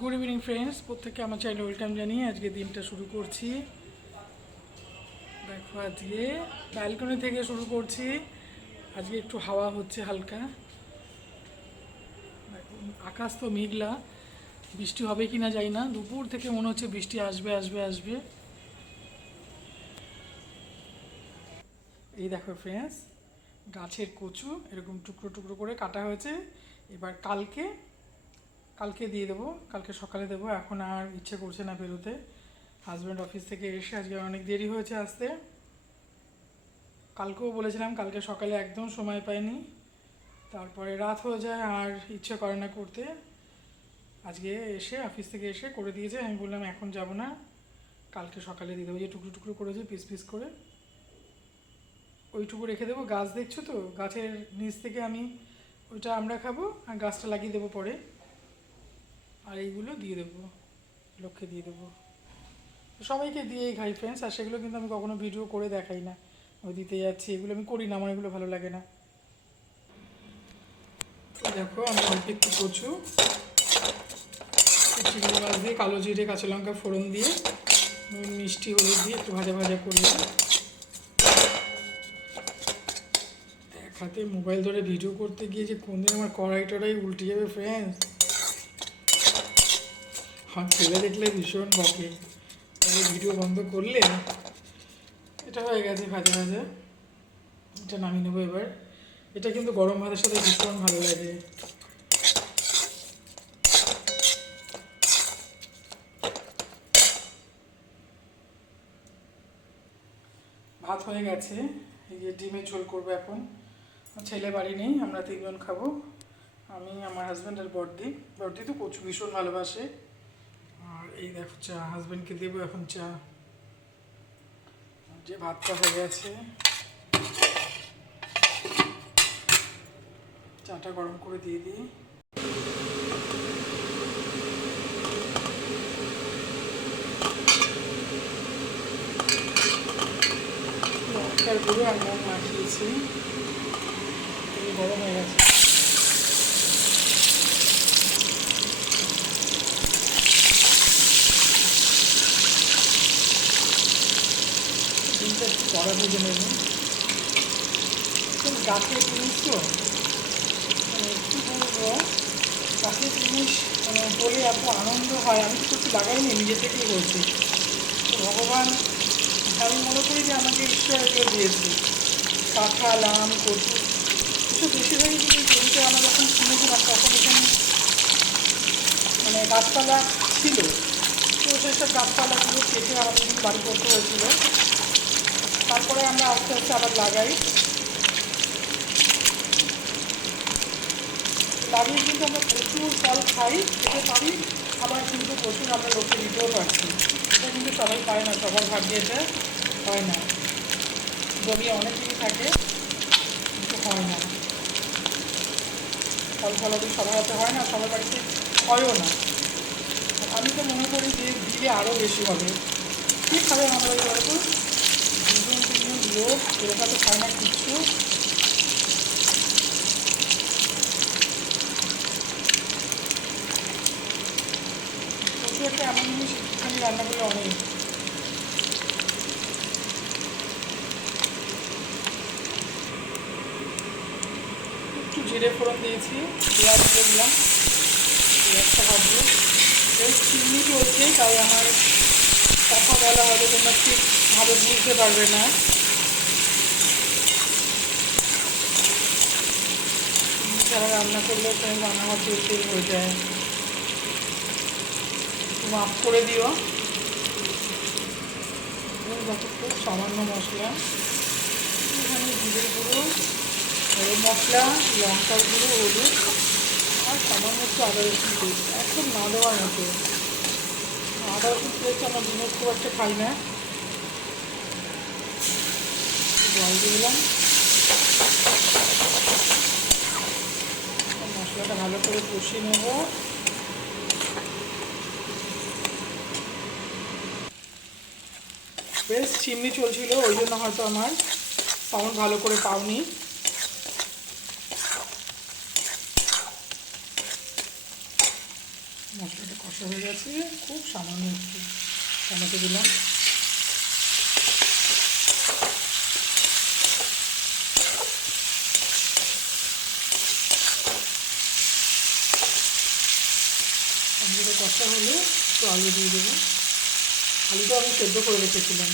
Good evening friends প্রত্যেককে আমার channel welcome জানিয়ে আজকে দিনটা শুরু করছি। দেখো আজকে ব্যালকনি থেকে শুরু করছি। আজকে একটু হাওয়া হচ্ছে হালকা। আকাশ তো মেঘলা। বৃষ্টি হবে কি না জানি না। দুপুর থেকে মনে হচ্ছে বৃষ্টি আসবে আসবে আসবে। এই দেখো ফ্রেন্ডস গাছের কচু এরকম টুকরো টুকরো করে কাটা হয়েছে। এবার কালকে কালকে দিয়ে দেবো, কালকে সকালে দেবো, এখন আর ইচ্ছে করছে না বেরোতে। হাজব্যান্ড অফিস থেকে এসে আজকে অনেক দেরি হয়েছে আসতে। কালকেও বলেছিলাম, কালকে সকালে একদম সময় পাইনি। তারপরে রাত হয়ে যায়, আর ইচ্ছে করে না করতে। আজকে এসে অফিস থেকে এসে করে দিয়েছে, আমি বললাম এখন যাব না। কালকে সকালে দিয়ে দেবো যে টুকরো টুকরো করেছে, পিস পিস করে। ওইটুকু রেখে দেবো, গাছ দেখছ তো? গাছের নিচ থেকে আমি ওইটা আমরা খাব, আর গাছটা লাগিয়ে দেবো পরে। আর এইগুলো দিয়ে দেবো, লক্ষ্যে দিয়ে দেবো। সবাইকে দিয়েই খাই ফ্রেন্ডস আর সেগুলো কিন্তু আমি কখনো ভিডিও করে দেখাই না। ওই দিতে যাচ্ছি, এগুলো আমি করি না, আমার এগুলো ভালো লাগে না। দেখো আমি অল্প একটু কচু মাছ দিয়ে, কালো জিরে, কাঁচা লঙ্কা ফোড়ন দিয়ে, নুন, মিষ্টি, হলুদ দিয়ে একটু ভাজা ভাজা করলাম এক হাতে মোবাইল ধরে ভিডিও করতে গিয়ে যে কোনদিন আমার কড়াই টড়াই উল্টে যাবে ফ্রেন্ডস আমার ছেলে দেখলে ভীষণ বকে। তবে ভিডিও বন্ধ করলে এটা হয়ে গেছে ভাজা ভাজা। এটা নামিয়ে নেব এবার। এটা কিন্তু গরম ভাতের সাথে ভীষণ ভালো লাগে। ভাত হয়ে গেছে। এই যে ডিমের ঝোল করব এখন। ছেলে বাড়ি নেই, আমরা তিনজন খাব। আমি, আমার হাজব্যান্ড আর বর্দি বর্দি তো কচু ভীষণ ভালোবাসে। এই দেখো চা হাজব্যান্ডকে দেবো এখন চা। যে ভাতটা হয়ে গেছে, চাটা গরম করে দিয়ে দিই। লঙ্কার আর নুন মাখিয়েছি। গরম হয়ে গেছে। ভেজে নেব। গাছের জিনিস তো। মানে একটু বলব গাছের জিনিস মানে বলে এত আনন্দ হয়, আমি তো কিছু লাগাইনি, নিজে থেকেই বলছি। তো ভগবান আমি মনে করি যে আমাকে ঈশ্বর দিয়েছে। কাঁঠাল, আম, কচু, এসব বেশিরভাগই কিন্তু জমিতে আমরা যখন শুনেছিলাম তখন এখানে মানে গাছপালা ছিল। তো সেসব গাছপালাগুলো কেটে আমাদের বাড়ি করতে হয়েছিল। তারপরে আমরা আস্তে আস্তে আবার লাগাই। লাগিয়ে কিন্তু আমরা প্রচুর ফল খাই, খেতে পারি, আবার কিন্তু প্রচুর আমরা লোককে দিতেও পারছি। এটা কিন্তু সবাই পায় না, সবার ভাগ্যে এটা হয় না। জমি অনেক কিছু থাকে, কিন্তু হয় না। ফল ফলাদি সবার হাতে হয় না, সবার বাড়িতে হয়ও না। আমি তো মনে করি যে দিলে আরও বেশি হবে। কী খাবে আমাদের বাড়ি তিনজন তো খায় না প্রচুর একটা এমন জিনিস রান্না করলে অনেক। একটু জিরে ফোড়ন দিয়েছি, পেঁয়াজ দিয়ে দিলাম, পেঁয়াজটা ভাজবো। এই চিমনি চলছে তাই আমার কথা বলা হয়তো তোমরা ঠিকভাবে বুঝতে পারবে না চিমনি ছাড়া রান্না করলেও আমার তেল তেল হয়ে যায়। মাফ করে দিও। খুব সামান্য মশলা। এখানে জিরের গুঁড়ো মশলা, লঙ্কার গুঁড়ো, হলুদ, আর সামান্য একটু আদা রসুন পেস্ট। একদম না দেওয়ার মতো। আদা রসুন পেস্ট আমার দিনের খুব একটা খাই না। জল দিলাম মশলাটা ভালো করে কষিয়ে নেব। বেশ চিমনি চলছিল, ওই জন্য হয়তো আমার সাউন্ড ভালো করে পাওনি। মশলা এটা কষা হয়ে গেছে, খুব সামান্য একটু টমেটো দিলাম। টমেটো হলে একটু আলু দিয়ে দেবো। আলুটা আমি সেদ্ধ করে রেখেছিলাম।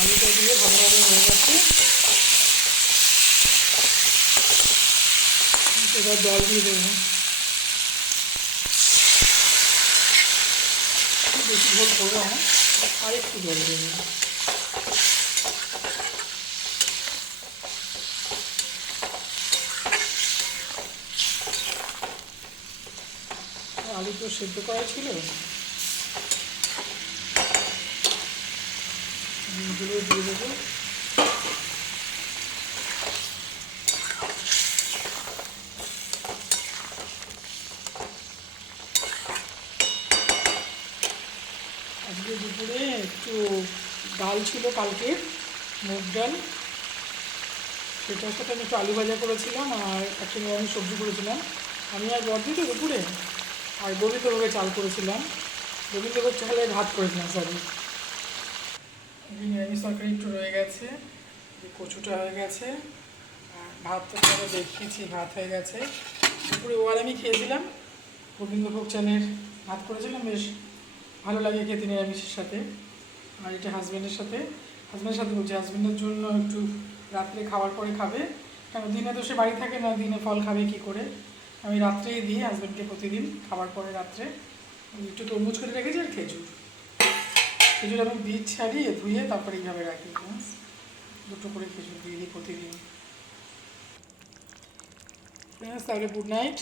আলুটা দিয়ে ভালোভাবে হয়ে গেছে। এবার জল দিয়ে দেবো। বেশি ঝোল করব না, আর একটু জল দেবো। আলু তো সেদ্ধ করা ছিল। আজকে দুপুরে একটু ডাল ছিল কালকে, মুগ ডাল। সেটার সাথে আমি একটু আলু ভাজা করেছিলাম আর একটা নিরামিষ সবজি করেছিলাম। আমি আর বর্দি তো দুপুরে আর গোবিন্দভোগে চাল করেছিলাম। গোবিন্দভোগ চালে ভাত করেছিলাম সরি নিরামিষ তরকারি একটু রয়ে গেছে কচুটা হয়ে গেছে, আর ভাত তো দেখিয়েছি, ভাত হয়ে গেছে। দুপুরে ওয়াল আমি খেয়েছিলাম গোবিন্দভোগ চালের ভাত করেছিলাম, বেশ ভালো লাগে খেতে, নিরামিষের সাথে। আর এটা হাজব্যান্ডের সাথে হাজব্যান্ডের সাথে বলছি হাজব্যান্ডের জন্য একটু রাত্রে খাওয়ার পরে খাবে কারণ দিনে তো সে বাড়ি থাকে না, দিনে ফল খাবে কি করে? আমি রাত্রেই দিই হাজব্যান্ডকে প্রতিদিন খাবার পরে রাত্রে একটু তরমুজ করে রেখেছি আর খেজুর। খেজুর আমি বীজ ছাড়িয়ে ধুয়ে তারপরে এইভাবে রাখি। দুটো করে খেজুর দিয়ে দিই প্রতিদিন। তাহলে গুড নাইট